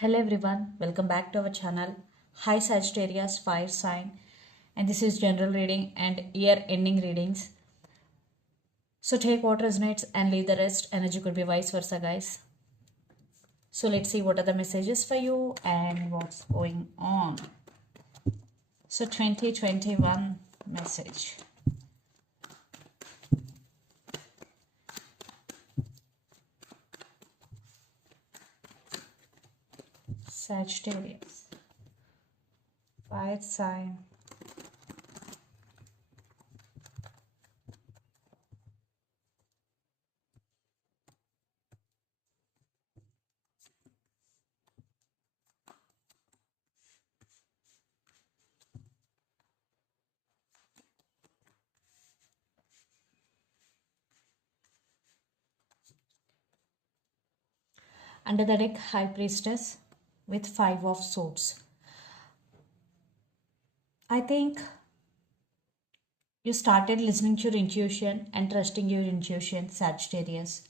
Hello everyone, welcome back to our channel. Hi Sagittarius fire sign, and this is general reading and year ending readings. So take what resonates and leave the rest. Energy could be vice versa, guys. So let's see what are the messages for you and what's going on. So 2021 message. Sagittarius fire sign. Under the deck, High Priestess with 5 of Swords. I think you started listening to your intuition and trusting your intuition, Sagittarius.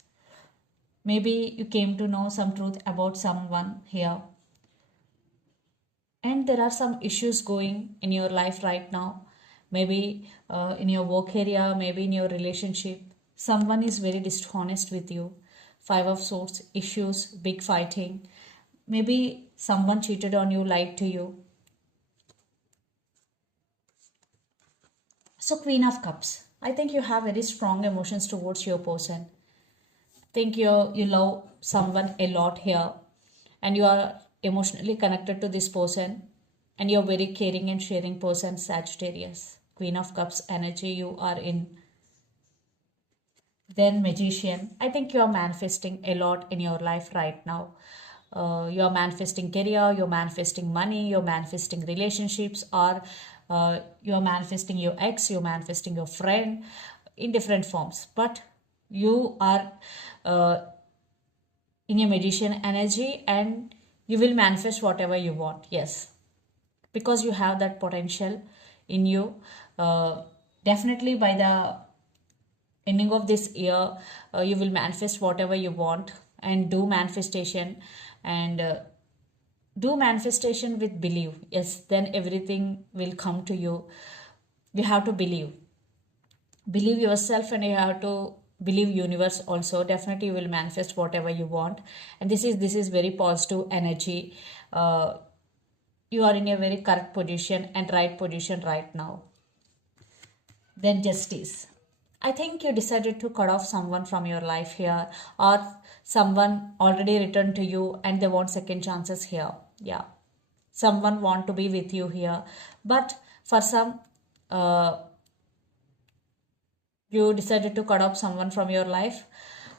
Maybe you came to know some truth about someone here. And there are some issues going in your life right now. Maybe in your work area, maybe in your relationship. Someone is very dishonest with you. 5 of Swords, issues, big fighting. Maybe someone cheated on you, lied to you. So, Queen of Cups. I think you have very strong emotions towards your person. Think you love someone a lot here, and you are emotionally connected to this person, and you're very caring and sharing person, Sagittarius. Queen of Cups energy you are in. Then Magician. I think you are manifesting a lot in your life right now. You're manifesting career, you're manifesting money, you're manifesting relationships, or you're manifesting your ex, you're manifesting your friend in different forms. But you are in your Magician energy, and you will manifest whatever you want. Yes, because you have that potential in you. Definitely by the ending of this year, you will manifest whatever you want and do manifestation, and do manifestation with belief. Yes, then everything will come to you. You have to believe yourself, and you have to believe universe also. Definitely you will manifest whatever you want, and this is very positive energy. You are in a very correct position and right position right now. Then Justice. I think you decided to cut off someone from your life here, or someone already returned to you and they want second chances here. Yeah, someone want to be with you here, but for some, uh, you decided to cut off someone from your life,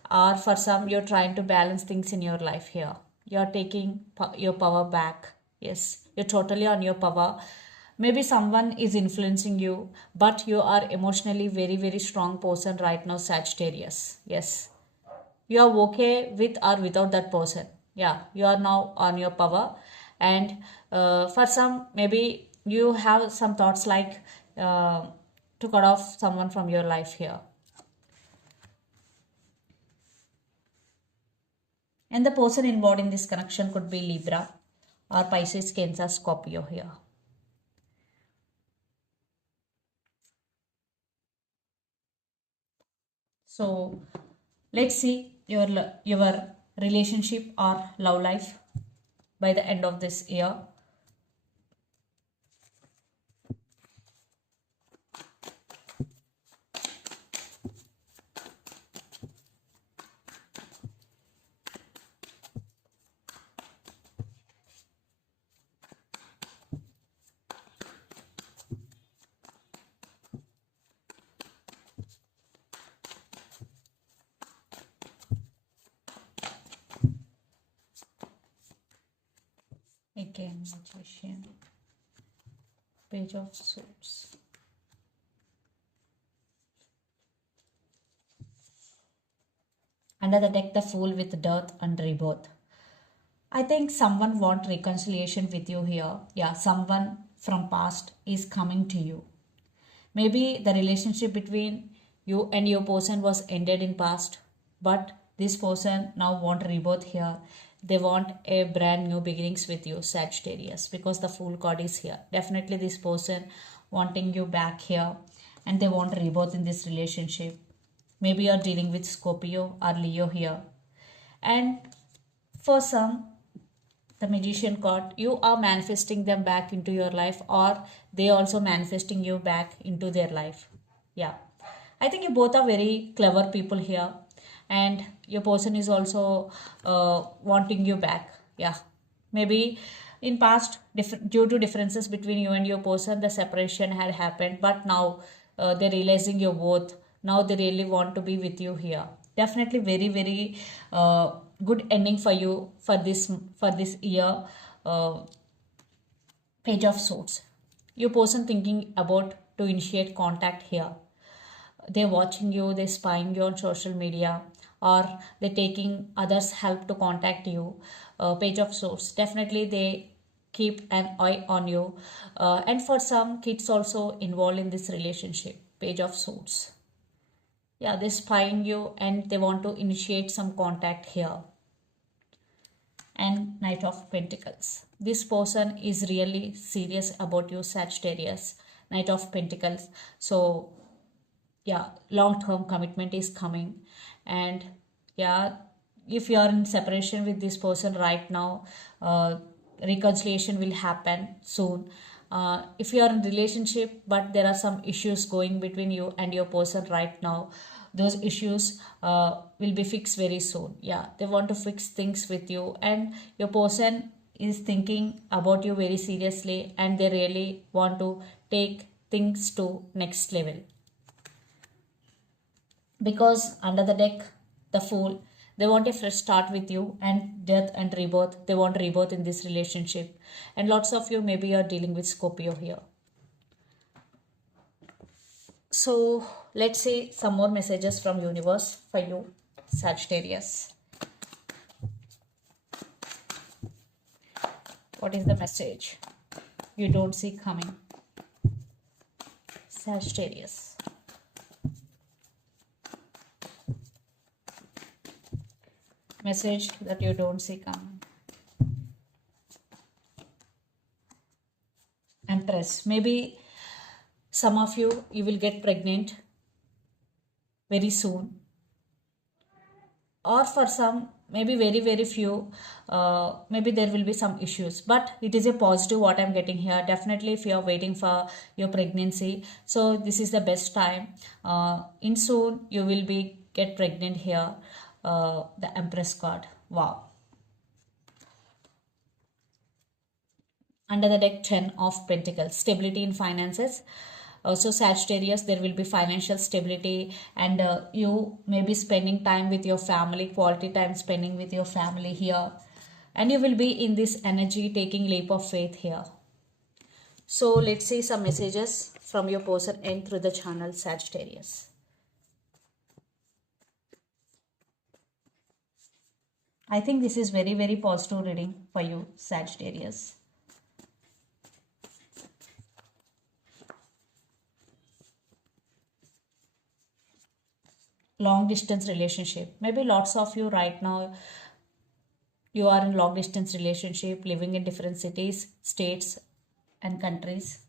or for some you're trying to balance things in your life here. You're taking your power back. Yes, you're totally on your power. Maybe someone is influencing you, but you are emotionally very very strong person right now, Sagittarius. Yes, you are okay with or without that person. Yeah, you are now on your power. And for some, maybe you have some thoughts like uh, to cut off someone from your life here. And the person involved in this connection could be Libra or Pisces, Cancer, Scorpio here. So let's see your relationship or love life by the end of this year. Again, Magician, Page of Swords. Under the deck, the Fool with Death and Rebirth. I think someone want reconciliation with you here. Yeah, someone from past is coming to you. Maybe the relationship between you and your person was ended in past, but this person now want rebirth here. they want a brand new beginnings with you, Sagittarius, because the Fool card is here. Definitely this person wanting you back here, and they want rebirth in this relationship. Maybe you're dealing with Scorpio or Leo here. And for some, the Magician card, you are manifesting them back into your life, or they also manifesting you back into their life. Yeah, I think you both are very clever people here, and your person is also wanting you back. Yeah, maybe in past, due to differences between you and your person, the separation had happened, but now they're realizing your worth. Now they really want to be with you here. Definitely very very good ending for you for this year. uh, Page of Swords, your person thinking about to initiate contact here. They're watching you, they're spying you on social media, or they're taking others help to contact you. Page of Swords, definitely they keep an eye on you. And for some kids also involved in this relationship. Page of Swords, yeah, they're spying you and they want to initiate some contact here. And Knight of Pentacles, this person is really serious about you, Sagittarius. Knight of Pentacles, so yeah, long term commitment is coming. And yeah, if you are in separation with this person right now, reconciliation will happen soon. If you are in relationship but there are some issues going between you and your person right now, those issues will be fixed very soon. Yeah, they want to fix things with you, and your person is thinking about you very seriously, and they really want to take things to next level. Because under the deck, the Fool, they want a fresh start with you, and death and rebirth, they want rebirth in this relationship. And lots of you, maybe you're dealing with Scorpio here. So let's see some more messages from universe for you, Sagittarius. What is the message you don't see coming, Sagittarius? Message that you don't see coming. Empress, maybe some of you will get pregnant very soon, or for some, maybe very few, maybe there will be some issues, but it is a positive what I'm getting here. Definitely if you are waiting for your pregnancy, so this is the best time. In soon you will be get pregnant here. The Empress card, wow. Under the deck, 10 of Pentacles, stability in finances. So Sagittarius, there will be financial stability, and you may be spending time with your family, quality time spending with your family here, and you will be in this energy taking leap of faith here. So let's see some messages from your person and through the channel, Sagittarius. I think this is very positive reading for you, Sagittarius. Long distance relationship, maybe lots of you right now, you are in long distance relationship, living in different cities, states and countries.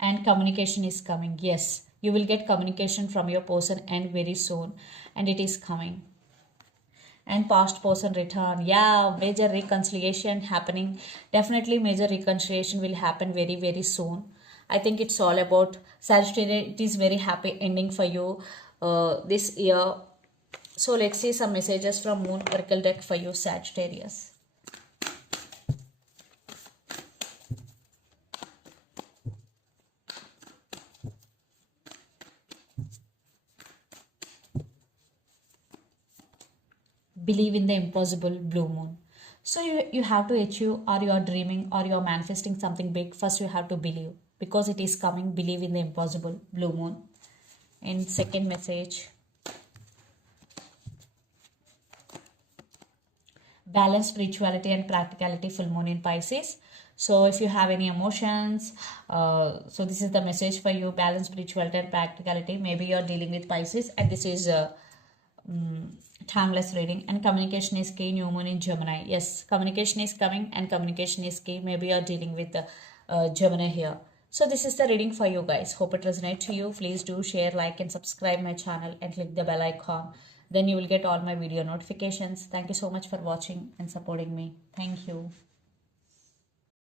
And communication is coming. Yes, you will get communication from your person and very soon, and it is coming. And past person return, yeah, major reconciliation happening. Definitely major reconciliation will happen very soon. I think it's all about Sagittarius. It is very happy ending for you this year. So let's see some messages from Moon Oracle deck for you, Sagittarius. Believe in the impossible, Blue Moon. So you have to achieve, or you are dreaming, or you are manifesting something big. First you have to believe, because it is coming. Believe in the impossible, Blue Moon. And second message, balance spirituality and practicality, full moon in Pisces. So if you have any emotions, so this is the message for you, balance spirituality and practicality. Maybe you're dealing with Pisces, and this is timeless reading. And communication is key, new moon in Gemini. Yes, communication is coming and communication is key. Maybe you're dealing with the Gemini here. So this is the reading for you guys. Hope it resonates to you. Please do share, like and subscribe my channel and click the bell icon. Then you will get all my video notifications. Thank you so much for watching and supporting me. Thank you.